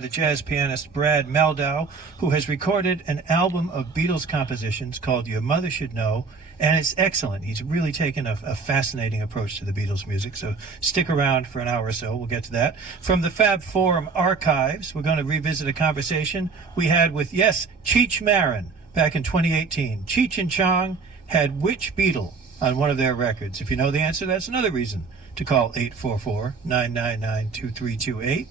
the jazz pianist Brad Meldau, who has recorded an album of Beatles compositions called Your Mother Should Know, and it's excellent. He's really taken a fascinating approach to the Beatles music, so stick around for an hour or so. We'll get to that. From the Fab Fourum archives, we're going to revisit a conversation we had with, yes, Cheech Marin back in 2018. Cheech and Chong had which Beatle on one of their records? If you know the answer, that's another reason to call 844-999-2328.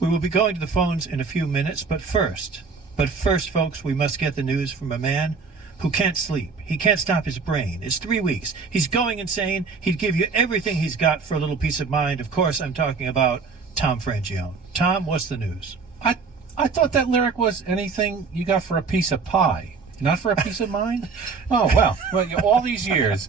We will be going to the phones in a few minutes, but first, folks, we must get the news from a man who can't sleep. He can't stop his brain. It's 3 weeks. He's going insane. He'd give you everything he's got for a little peace of mind. Of course, I'm talking about Tom Frangione. Tom, what's the news? I thought that lyric was anything you got for a piece of pie. Not for a piece of mind? Oh, well, all these years.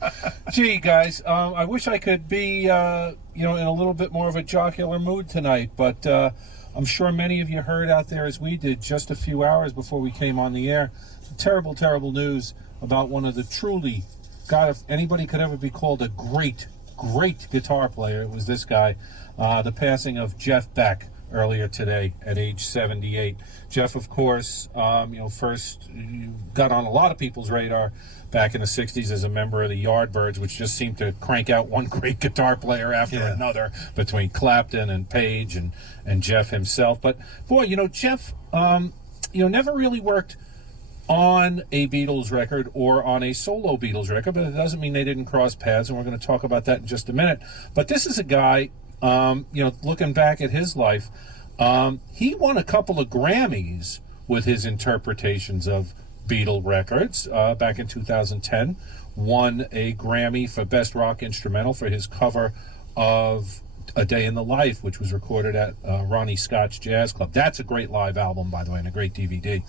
Gee, guys, I wish I could be, in a little bit more of a jocular mood tonight, but I'm sure many of you heard out there, as we did just a few hours before we came on the air, terrible, terrible news about one of the truly, God, if anybody could ever be called a great, great guitar player, it was this guy, the passing of Jeff Beck earlier today at age 78. Jeff, of course, first got on a lot of people's radar back in the 60s as a member of the Yardbirds, which just seemed to crank out one great guitar player after another between Clapton and Page and Jeff himself. But, boy, Jeff, never really worked on a Beatles record or on a solo Beatles record, but it doesn't mean they didn't cross paths, and we're going to talk about that in just a minute. But this is a guy, looking back at his life, he won a couple of Grammys with his interpretations of Beatle records back in 2010. Won a Grammy for Best Rock Instrumental for his cover of A Day in the Life, which was recorded at Ronnie Scott's Jazz Club. That's a great live album, by the way, and a great DVD.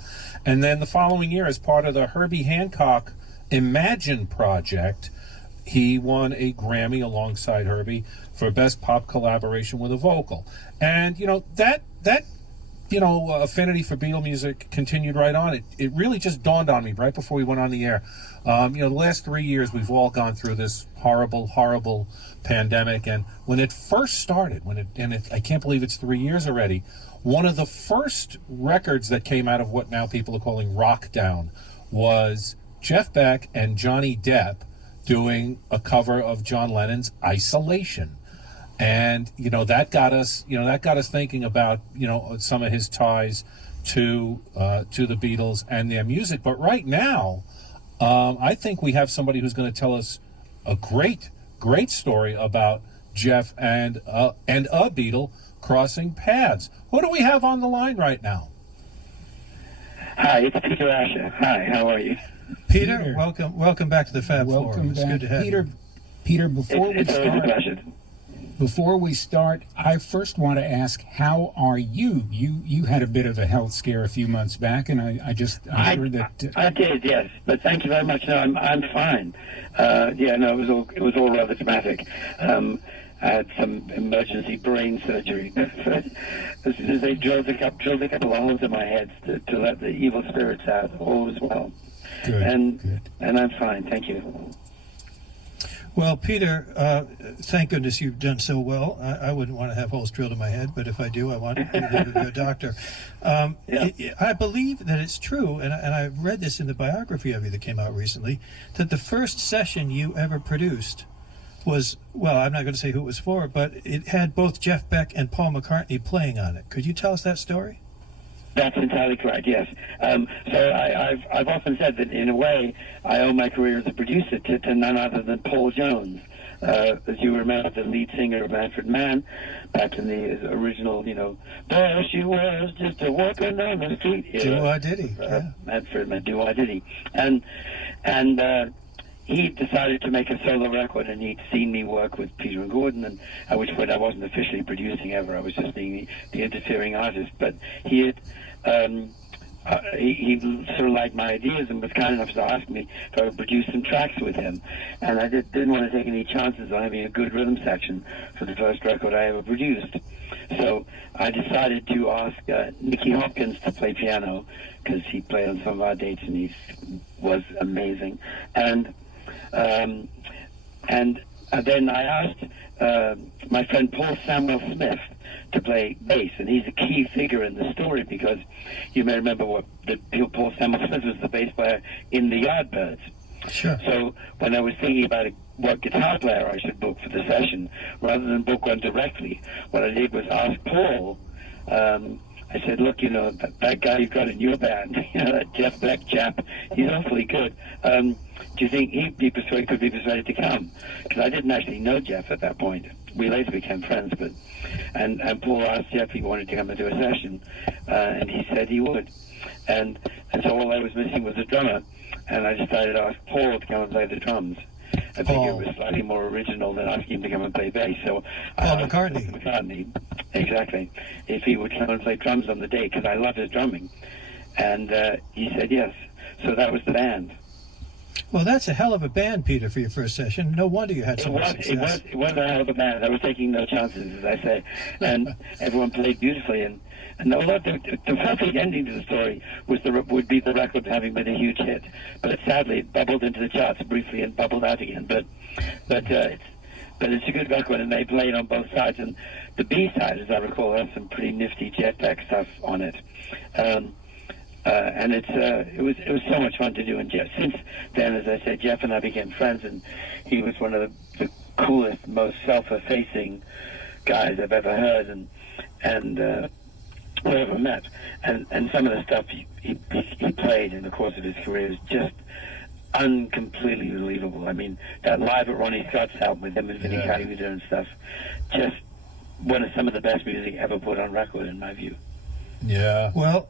And then the following year, as part of the Herbie Hancock Imagine project, he won a Grammy alongside Herbie for Best Pop Collaboration with a Vocal. And, that affinity for Beatle music continued right on. It really just dawned on me right before we went on the air. The last 3 years we've all gone through this horrible, horrible pandemic. And when it first started, I can't believe it's 3 years already, one of the first records that came out of what now people are calling Rockdown was Jeff Beck and Johnny Depp doing a cover of John Lennon's Isolation. And that got us thinking about some of his ties to the Beatles and their music. But right now, I think we have somebody who's going to tell us a great story about Jeff and a Beatle crossing paths. Who do we have on the line right now? Hi, it's Peter Asher. Hi, how are you? Peter, welcome back to the Fab Forum. It's good to have you. Peter, before we start, I first want to ask, how are you? You had a bit of a health scare a few months back, and I'm sure that I did, yes. But thank you very much. No, I'm fine. It was all rather dramatic. I had some emergency brain surgery. They drilled a couple of holes in my head to let the evil spirits out. All was well. Good. And I'm fine. Thank you. Well, Peter, thank goodness you've done so well. I wouldn't want to have holes drilled in my head, but if I do, I want you to go to a doctor. I believe that it's true, and I've read this in the biography of you that came out recently, that the first session you ever produced was, well, I'm not going to say who it was for, but it had both Jeff Beck and Paul McCartney playing on it. Could you tell us that story? That's entirely correct, yes. So I've often said that, in a way, I owe my career as a producer to none other than Paul Jones. As you remember, the lead singer of Manfred Mann, back in the original, there she was, just a walking down the street. Do-I-diddy. Manfred Mann, do-I-diddy. And he decided to make a solo record, and he'd seen me work with Peter and Gordon, and at which point I wasn't officially producing ever. I was just being the interfering artist. But he sort of liked my ideas and was kind enough to ask me if I would produce some tracks with him. And I didn't want to take any chances on having a good rhythm section for the first record I ever produced. So I decided to ask Nicky Hopkins to play piano, because he played on some of our dates and he was amazing. And then I asked my friend Paul Samuel Smith to play bass, and he's a key figure in the story because you may remember that Paul Samuel-Smith was the bass player in the Yardbirds. Sure. So when I was thinking about what guitar player I should book for the session, rather than book one directly, what I did was ask Paul. I said, look, that guy you've got in your band, that Jeff Beck chap, he's awfully good. Do you think could be persuaded to come? Because I didn't actually know Jeff at that point. We later became friends, and Paul asked Jeff if he wanted to come and do a session, and he said he would. And so all I was missing was a drummer, and I decided to ask Paul to come and play the drums. I think it was slightly more original than asking him to come and play bass. So Paul McCartney. McCartney, exactly. If he would come and play drums on the day, because I love his drumming. And he said yes. So that was the band. Well, that's a hell of a band, Peter, for your first session. No wonder you had so much success. It was a hell of a band. I was taking no chances, as I say. And everyone played beautifully. And although the perfect ending to the story would be the record having been a huge hit, but sadly it bubbled into the charts briefly and bubbled out again. But it's a good record, and they played on both sides. And the B side, as I recall, has some pretty nifty Jeff Beck stuff on it. And it was so much fun to do. And Jeff, since then, as I said, Jeff and I became friends, and he was one of the coolest, most self-effacing guys I've ever heard, and or ever met. And some of the stuff he played in the course of his career is just uncompletely believable. I mean, that live at Ronnie Scott's album with him and Vinnie Colaiuta and stuff, just one of some of the best music ever put on record, in my view. Yeah. Well,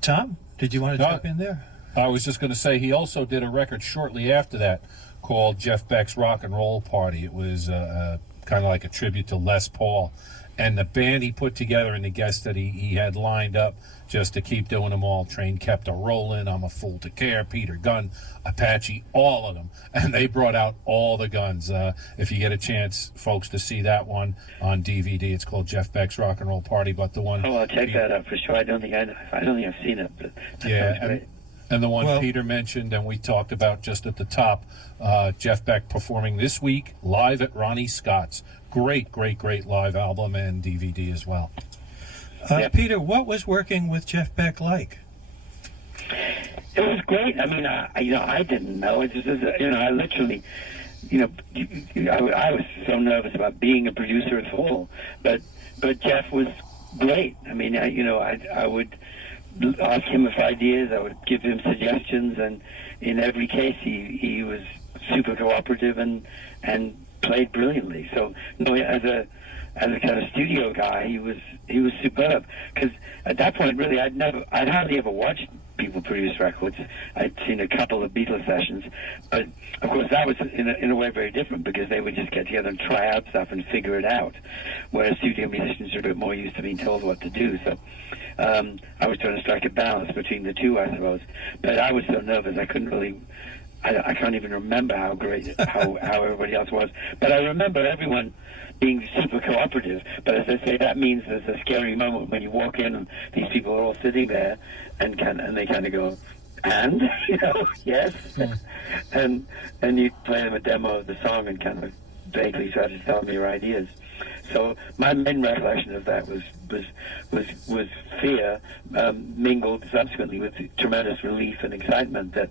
Tom, did you want to jump in there? I was just going to say he also did a record shortly after that called Jeff Beck's Rock and Roll Party. It was kind of like a tribute to Les Paul. And the band he put together and the guests that he had lined up just to keep doing them all. Train Kept a Rollin', I'm a Fool to Care, Peter Gunn, Apache, all of them. And they brought out all the guns. If you get a chance, folks, to see that one on DVD, it's called Jeff Beck's Rock and Roll Party. But the one... Oh, I'll check that out for sure. I don't think I've seen it, but that sounds great. And the one Peter mentioned and we talked about just at the top, Jeff Beck performing this week live at Ronnie Scott's. Great live album and DVD as well. Peter, what was working with Jeff Beck like? It was great. I mean, I didn't know. It just, I literally, I was so nervous about being a producer at all. But Jeff was great. I mean, I would ask him for ideas. I would give him suggestions, and in every case, he was super cooperative and played brilliantly. So, as a kind of studio guy, he was superb. Because at that point, really, I'd hardly ever watched people produce records. I'd seen a couple of Beatles sessions, but of course that was in a way very different because they would just get together and try out stuff and figure it out, whereas studio musicians are a bit more used to being told what to do. So I was trying to strike a balance between the two, I suppose. But I was so nervous I couldn't really. I can't even remember how everybody else was. But I remember everyone being super cooperative. But as I say, that means there's a scary moment when you walk in and these people are all sitting there and they kind of go, and yes, and you play them a demo of the song and kind of vaguely try to tell them your ideas. So my main recollection of that was fear mingled subsequently with tremendous relief and excitement that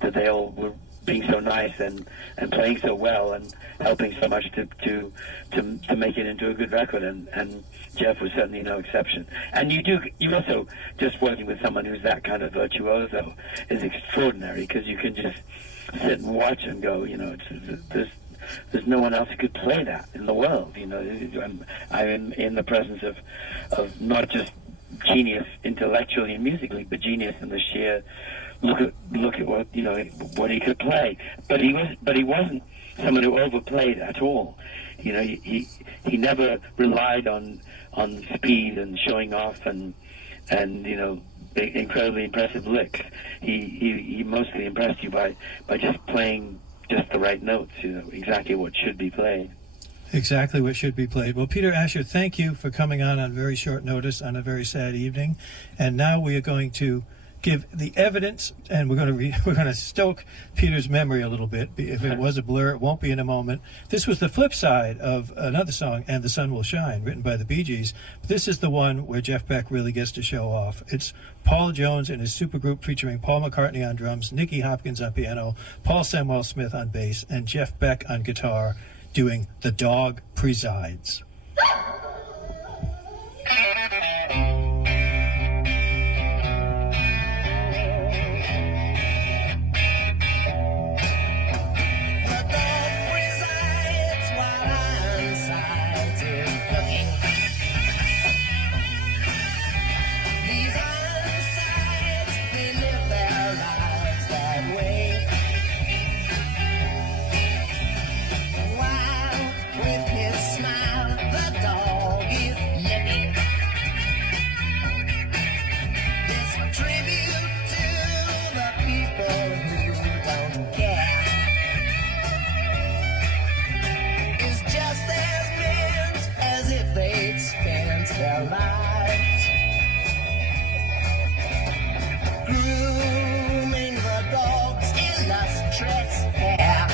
they all were being so nice and playing so well and helping so much to make it into a good record, and Jeff was certainly no exception. And you also, just working with someone who's that kind of virtuoso is extraordinary, because you can just sit and watch and go, there's no one else who could play that in the world. I'm in the presence of not just genius intellectually and musically, but genius in the sheer look at what he could play. But he wasn't someone who overplayed at all. He never relied on speed and showing off and incredibly impressive licks. He mostly impressed you by just playing just the right notes, exactly what should be played. Exactly what should be played. Well, Peter Asher, thank you for coming on very short notice on a very sad evening. And now we are going to give the evidence, and we're going to stoke Peter's memory a little bit. If it was a blur, it won't be in a moment. This was the flip side of another song, "And the Sun Will Shine," written by the Bee Gees. This is the one where Jeff Beck really gets to show off. It's Paul Jones and his supergroup featuring Paul McCartney on drums, Nicky Hopkins on piano, Paul Samuel Smith on bass, and Jeff Beck on guitar, doing "The Dog Presides." Their lives grooming the dog's illustrious hair.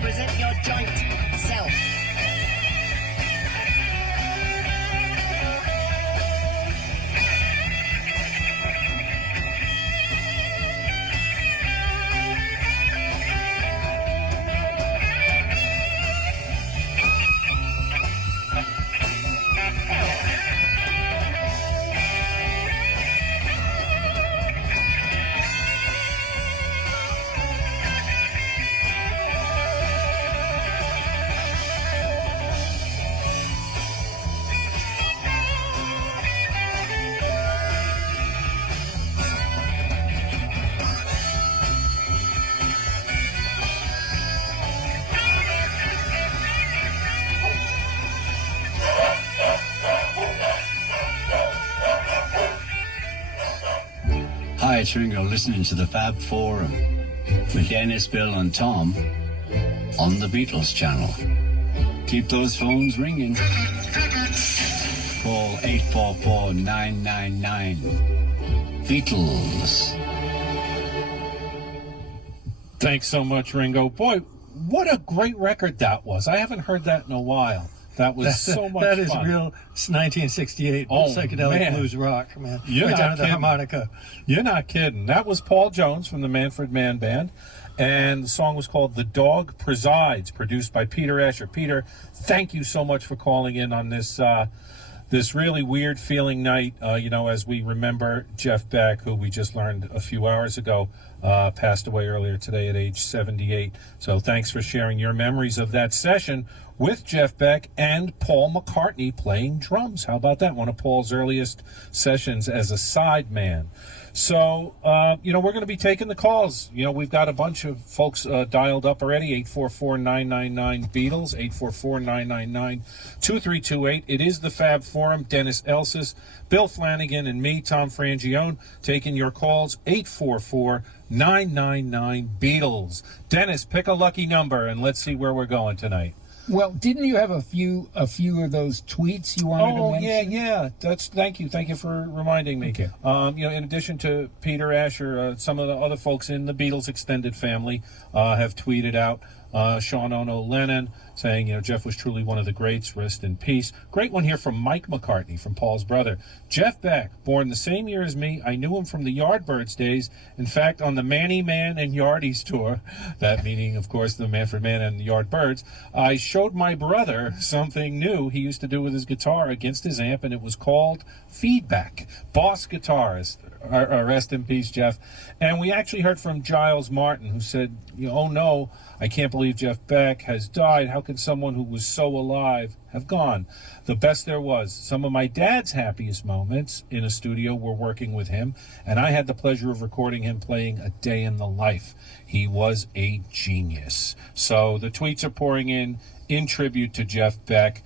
Present your joint self. Hi, it's Ringo listening to the Fab Forum with Dennis, Bill and Tom on the Beatles channel. Keep those phones ringing. Call 844-999 Beatles. Thanks so much, Ringo. Boy, what a great record that was. I haven't heard that in a while. That was so much fun. That is real 1968 psychedelic blues rock, man. You're right down not to the kidding. harmonica. You're not kidding. That was Paul Jones from the Manfred Mann Band, and the song was called "The Dog Presides," produced by Peter Asher. Peter, thank you so much for calling in on this this really weird feeling night, as we remember Jeff Beck, who we just learned a few hours ago passed away earlier today at age 78. So thanks for sharing your memories of that session with Jeff Beck and Paul McCartney playing drums. How about that? One of Paul's earliest sessions as a sideman. So, we're going to be taking the calls. We've got a bunch of folks dialed up already, 844-999-BEATLES, 844-999-2328. It is the Fab Forum. Dennis Elsis, Bill Flanagan, and me, Tom Frangione, taking your calls, 844-999-BEATLES. Dennis, pick a lucky number, and let's see where we're going tonight. Well, didn't you have a few of those tweets you wanted to mention? Yeah. Thank you for reminding me. Okay. In addition to Peter Asher, some of the other folks in the Beatles extended family have tweeted out. Sean Ono Lennon, saying, Jeff was truly one of the greats, rest in peace. Great one here from Mike McCartney, from Paul's brother. Jeff Beck, born the same year as me. I knew him from the Yardbirds days. In fact, on the Manny Man and Yardies tour, that meaning, of course, the Manfred Mann and the Yardbirds, I showed my brother something new he used to do with his guitar against his amp, and it was called feedback. Boss guitarist. Rest in peace, Jeff. And we actually heard from Giles Martin, who said, oh no, I can't believe Jeff Beck has died. How could someone who was so alive have gone? The best there was. Some of my dad's happiest moments in a studio were working with him, and I had the pleasure of recording him playing A Day in the Life. He was a genius. So the tweets are pouring in tribute to Jeff Beck.